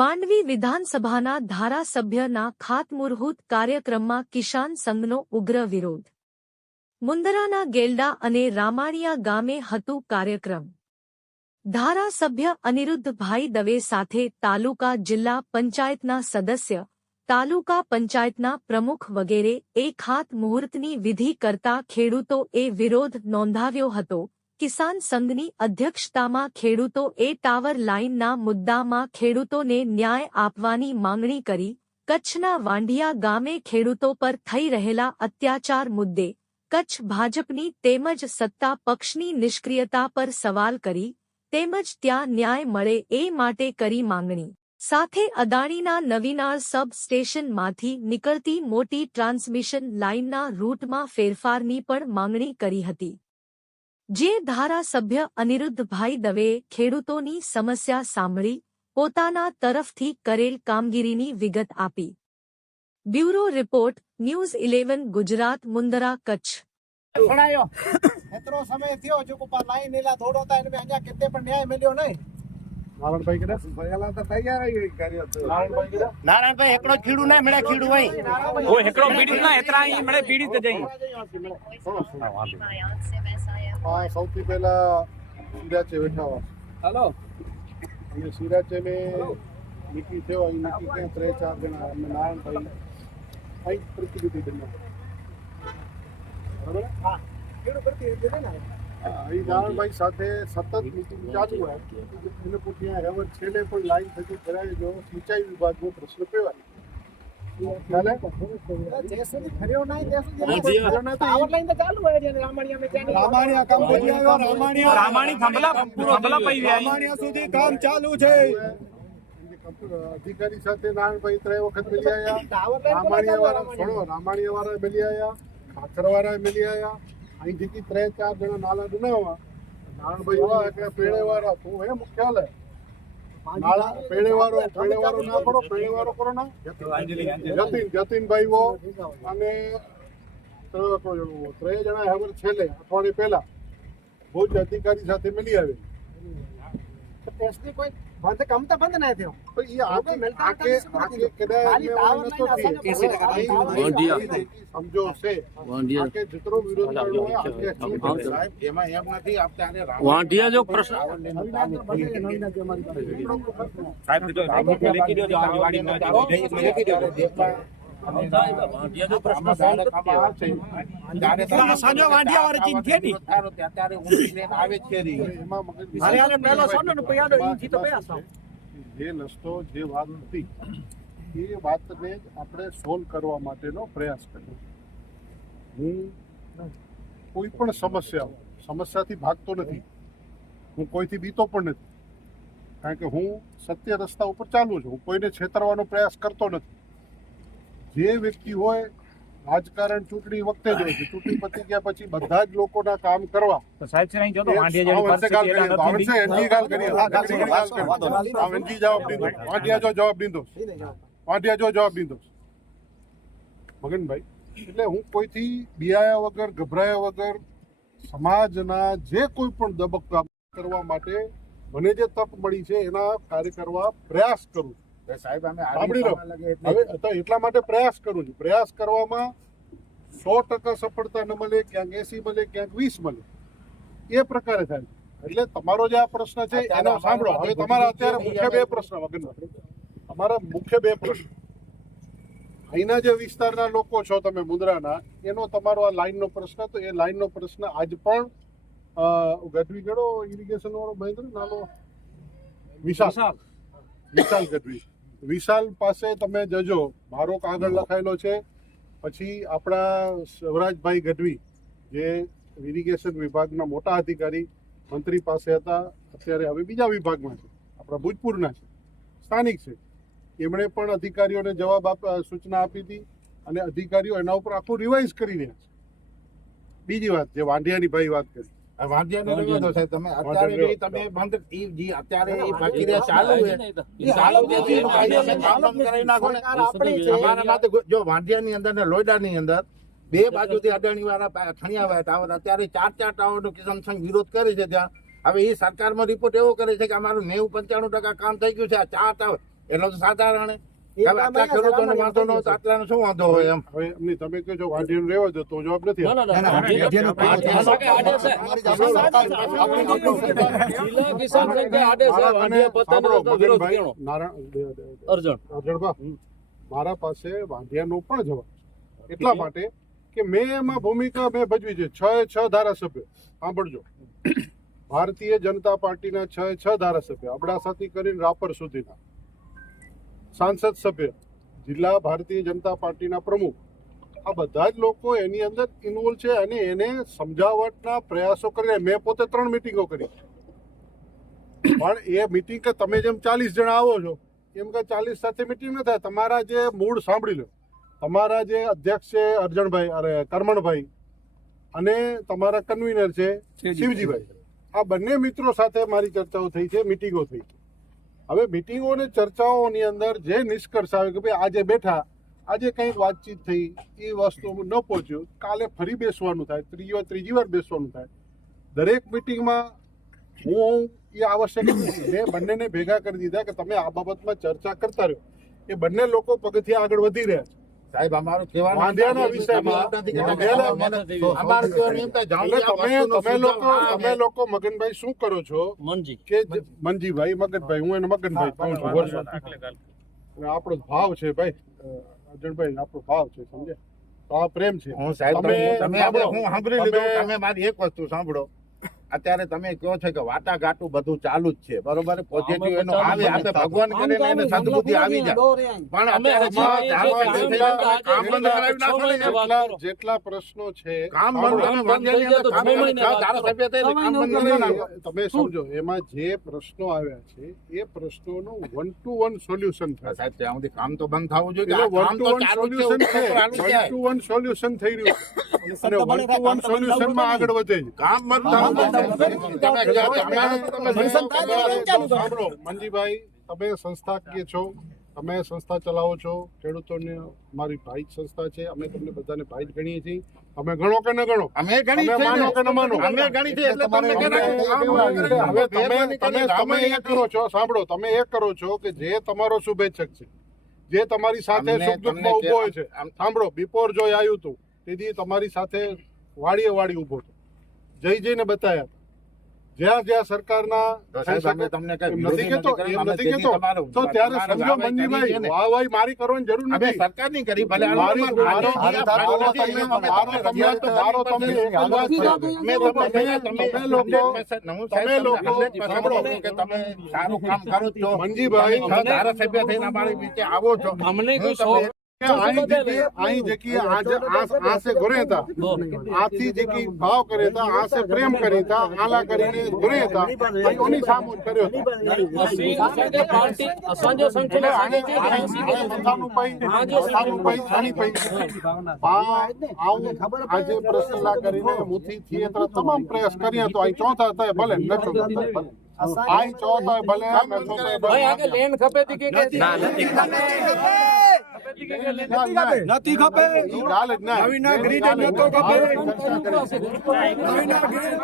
માંડવી વિધાનસભાના ધારાસભ્યના ખાતમુહૂર્ત કાર્યક્રમમાં કિસાન સંઘનો ઉગ્ર વિરોધ. મુંદરાના ગેલડા અને રામાણીયા ગામે હતું કાર્યક્રમ. ધારાસભ્ય અનિરુદ્ધભાઈ દવે સાથે તાલુકા જિલ્લા પંચાયતના સદસ્ય, તાલુકા પંચાયતના પ્રમુખ વગેરે એ ખાતમુહૂર્તની વિધિ કરતા ખેડૂતોએ વિરોધ નોંધાવ્યો હતો. કિસાન સંઘની અધ્યક્ષતામાં ખેડૂતોએ ટાવર લાઇનના મુદ્દામાં ખેડૂતોને ન્યાય આપવાની માંગણી કરી. કચ્છના વાંઢિયા ગામે ખેડૂતો પર થઈ રહેલા અત્યાચાર મુદ્દે કચ્છ ભાજપની તેમજ સત્તા પક્ષની નિષ્ક્રિયતા પર સવાલ કરી, તેમજ ત્યાં ન્યાય મળે એ માટે કરી માંગણી. સાથે અદાણીના નવીનાળ સબ સ્ટેશનમાંથી નીકળતી મોટી ટ્રાન્સમિશન લાઇનના રૂટમાં ફેરફારની પણ માંગણી કરી હતી. જે ધારાસભ્ય અનિરુદ્ધભાઈ દવેએ ખેડૂતોની સમસ્યા સાંભળી પોતાના તરફથી કરેલ કામગીરીની વિગત આપી. Bureau report, news 11 Gujarat, Mundra, Kutch. એતરો સમય થયો જો ઉપર લાઈન એલા થોડો તા એને અહીંયા કેતે પણ ન્યાય મળ્યો નહીં. નારાયણભાઈ કદા ભયાલા તો તૈયાર આવી કર્યો તો નારાયણભાઈ એકડો ખીડું ના મળે. ખીડું હોય ઓ એકડો પીડિત ના એતરા અહીં મળે પીડિત જઈ. હા, સૌથી પહેલા સિરાચે બેઠા હો. હેલો અને સિરાચે ને નીકી થયો અહીં નીકી કે 3-4 જણા અને નારાયણભાઈ અહીં પ્રતિનિધિ બન્યા. બરાબર? હા, કેડો પ્રતિનિધિ ને અહીં નારાયણભાઈ સાથે સતત મીટિંગ ચાલુ હોય. એને પૂછ્યા હવે છેલ્લે પણ લાઈન થતી કરાવી જો સિંચાઈ વિભાગનો પ્રશ્ન કહેવાય. અધિકારી સાથે નારાયણભાઈ 3 વખત મિલી આવ્યા. રામાણીયા વાળા મિલી આવ્યા, ખાખર વાળા મિલી આવ્યા. અહીંથી 3-4 જણા નાલા બનાવવા. નારાયણભાઈ એટલે પેડે વાળા તું હે મુખ્યાલય નાળા પેડેવાળો ના કરો, પેડેવાળો કરો ના. જતીનભાઈ વો અને 3 જણા હવે છેલ્લે અઠવાડિયે પહેલા ભુજ અધિકારી સાથે મળી આવે. બંધ ના થયો સમજો છે કે જેટલો વિરોધ વાંઢિયા જો પ્રશ્ન જે નસ્તો જે વાત હતી એ વાતને આપણે સોલ્વ કરવા માટેનો પ્રયાસ કર્યો. હું કોઈ પણ સમસ્યાથી ભાગતો નથી, હું કોઈથી બીતો પણ નથી, કારણ કે હું સત્ય રસ્તા ઉપર ચાલુ છું. હું કોઈને છેતરવાનો પ્રયાસ કરતો નથી. જે વ્યક્તિ હોય રાજકારણ ચૂંટણી વખતે જ હોય છે, ચૂંટણી પતી ગયા પછી બધા જ લોકોના કામ કરવા. જવાબ દીધો મગનભાઈ. એટલે હું કોઈથી બિયાયા વગર, ગભરાયા વગર સમાજના જે કોઈ પણ દબક્કા કરવા માટે મને જે તક મળી છે એના કાર્ય કરવા પ્રયાસ કરું છું. સાંભળી લો, હવે એટલા માટે પ્રયાસ કરું છું. પ્રયાસ કરવામાં 100% સફળતા ન મળે, ક્યાંક 80 મળે, ક્યાંક 20 મળે, એ પ્રકારે થાય. એટલે તમારો જે આ પ્રશ્ન છે એનો સાંભળો. હવે તમારા અત્યારે મુખ્ય 2 પ્રશ્ન અમારા મુખ્ય 2 પ્રશ્ન અહીંના જે વિસ્તારના લોકો છો તમે મુંદરાના, એનો તમારો આ લાઈનનો પ્રશ્ન, તો એ લાઈનનો પ્રશ્ન આજ પણ ગઢવી ગળો ઇરિગેશન વાળો મહેન્દ્ર નાનો વિશાલ ગઢવી, વિશાલ પાસે તમે જજો. મારો કાગળ લખાયેલો છે. પછી આપણા શિવરાજભાઈ ગઢવી જે ઇરિગેશન વિભાગના મોટા અધિકારી મંત્રી પાસે હતા, અત્યારે હવે બીજા વિભાગમાં છે, આપણા ભૂજપુરના છે, સ્થાનિક છે. એમણે પણ અધિકારીઓને સૂચના આપી હતી અને અધિકારીઓ એના ઉપર આખું રિવાઇઝ કરી રહ્યા છે. બીજી વાત જે વાંઢિયાની ભાઈ વાત કરી, જો વાંઢિયાની અંદર ને લોયડાની અંદર 2 બાજુથી અદાણી વાળા ખણિયા ટાવર અત્યારે 4 ટાવરનો કિસાન સંઘ વિરોધ કરે છે. ત્યાં હવે એ સરકારમાં રિપોર્ટ એવો કરે છે કે અમારું 90-95% કામ થઈ ગયું છે. આ 4 ટાવર એટલો તો સાધારણ હે. હવે આટલા ખેડૂતોને વાંધો ન હોય તો આટલાને શું વાંધો હોય એમ? હવે એમની તમે કહો છો વાંઢિયાનું રહેવા દો તો જવાબ નથી આપતો. અર્જણભા, મારા પાસે વાંઢિયાનો પણ જવાબ એટલા માટે કે મેં એમાં ભૂમિકા મેં ભજવી છે. 6 ધારાસભ્યો સાંભળજો, ભારતીય જનતા પાર્ટીના 6 ધારાસભ્ય અબડાસાથી કરીને રાપર સુધીના સાંસદ સભ્ય, જિલ્લા ભારતીય જનતા પાર્ટીના પ્રમુખ, આ બધા જ લોકો એની અંદર ઇન્વોલ્વ છે અને એને સમજાવટના પ્રયાસો કરીને મેં પોતે 3 મિટિંગો કરી. પણ એ મિટિંગ કે તમે જેમ 40 જણા આવો છો એમ કે 40 સાથે મિટિંગ ન થાય. તમારા જે મૂળ સાંભળી લો, તમારા જે અધ્યક્ષ છે અર્જણભાઈ, અરે કરમણભાઈ, અને તમારા કન્વીનર છે શિવજીભાઈ, આ બંને મિત્રો સાથે મારી ચર્ચાઓ થઈ છે, મિટિંગો થઈ છે. હવે મિટિંગો અને ચર્ચાઓની અંદર જે નિષ્કર્ષ આવે કે ભાઈ આજે બેઠા, આજે કંઈક વાતચીત થઈ, એ વસ્તુ ન પહોંચ્યું, કાલે ફરી બેસવાનું થાય, ત્રીજી વાર બેસવાનું થાય. દરેક મિટિંગમાં હું એ આવશ્યક નથી. મેં બંનેને ભેગા કરી દીધા કે તમે આ બાબતમાં ચર્ચા કરતા રહ્યો. એ બંને લોકો પગથિયા આગળ વધી રહ્યા છે. સાહેબ અમારું કહેવાનું વાંઢિયાના વિષયમાં તમે લોકો મગનભાઈ શું કરો છો કે મનજીભાઈ, મગનભાઈ, હું એને મગનભાઈ કહું છું વર્ષો. અને આપણો ભાવ છે ભાઈ અર્જણભાઈ, આપણો ભાવ છે, સમજે તો આ પ્રેમ છે. હું સાહેબ તમે હું સાંભળી લીધું. તમે મારી એક વસ્તુ સાંભળો, અત્યારે તમે કહો છો કે વાટાઘાટું બધું ચાલુ જ છે, બરોબર, પોઝિટિવ એનો આવે, આપણે ભગવાન કરીને એને સદબુદ્ધિ આવી જાય. પણ અત્યારે જેટલા પ્રશ્નો છે કામ તમે સમજો, એમાં જે પ્રશ્નો આવ્યા છે એ પ્રશ્નોનું 1 to 1 સોલ્યુશન થાય. સાહેબ ત્યાં સુધી કામ તો બંધ થવું જોઈએ. 1 to 1 સોલ્યુશન છે, 1 to 1 સોલ્યુશન થઈ રહ્યું છે અને 1 to 1 સોલ્યુશનમાં આગળ વધે છે. કામ બંધ સાંભળો મનજીભાઈ, તમે સંસ્થાકીય છો, તમે સંસ્થા ચલાવો છો, ખેડૂતોને મારી ભાઈ જ સંસ્થા છે, અમે તમને બધાને ભાઈ જ ગણીએ છીએ. અમે ગણો કે ન ગણો, અમે ગણી છે, માનો કે ન માનો, અમે ગણી છે, એટલે તમને હવે તમે એ કરો છો, સાંભળો, તમે એ કરો છો કે જે તમારો શુભેચ્છક છે, જે તમારી સાથે સુખ દુઃખમાં ઉભો હોય છે. સાંભળો, બિફોર જોઈ આવ્યું હતું તેથી તમારી સાથે વાડીએ વાડી ઉભો હતો, જઈને બતાવ્યા. જ્યાં જ્યાં સરકારના નથી કેતો તો ત્યારે સમજો મનજીભાઈ, વાહવાહી મારી કરવાની જરૂર નથી. સરકાર ની કરી ભલે તમે સારું કામ કરો છો મનજીભાઈ, ધારાસભ્ય થઈને અમારી બીચે આવો છો. અમને અહીં જેકી આસે ઘરે હતા, આથી જેકી ભાવ કરે હતા, આસે પ્રેમ કરી હતા, આલા કરીને ઘરે હતા, એની સામો કર્યો આજે પ્રશ્ન કરીને મુથી થિયેટર તમામ પ્રયાસ કર્યા તો અહીં ચોથા થાય ભલે ન ચોથા થાય ભલે અહીં ચોથા ભલે લેન ખપે નથી ખપે નવીના ગ્રીડ નતો ખપે નવીના ગ્રીડ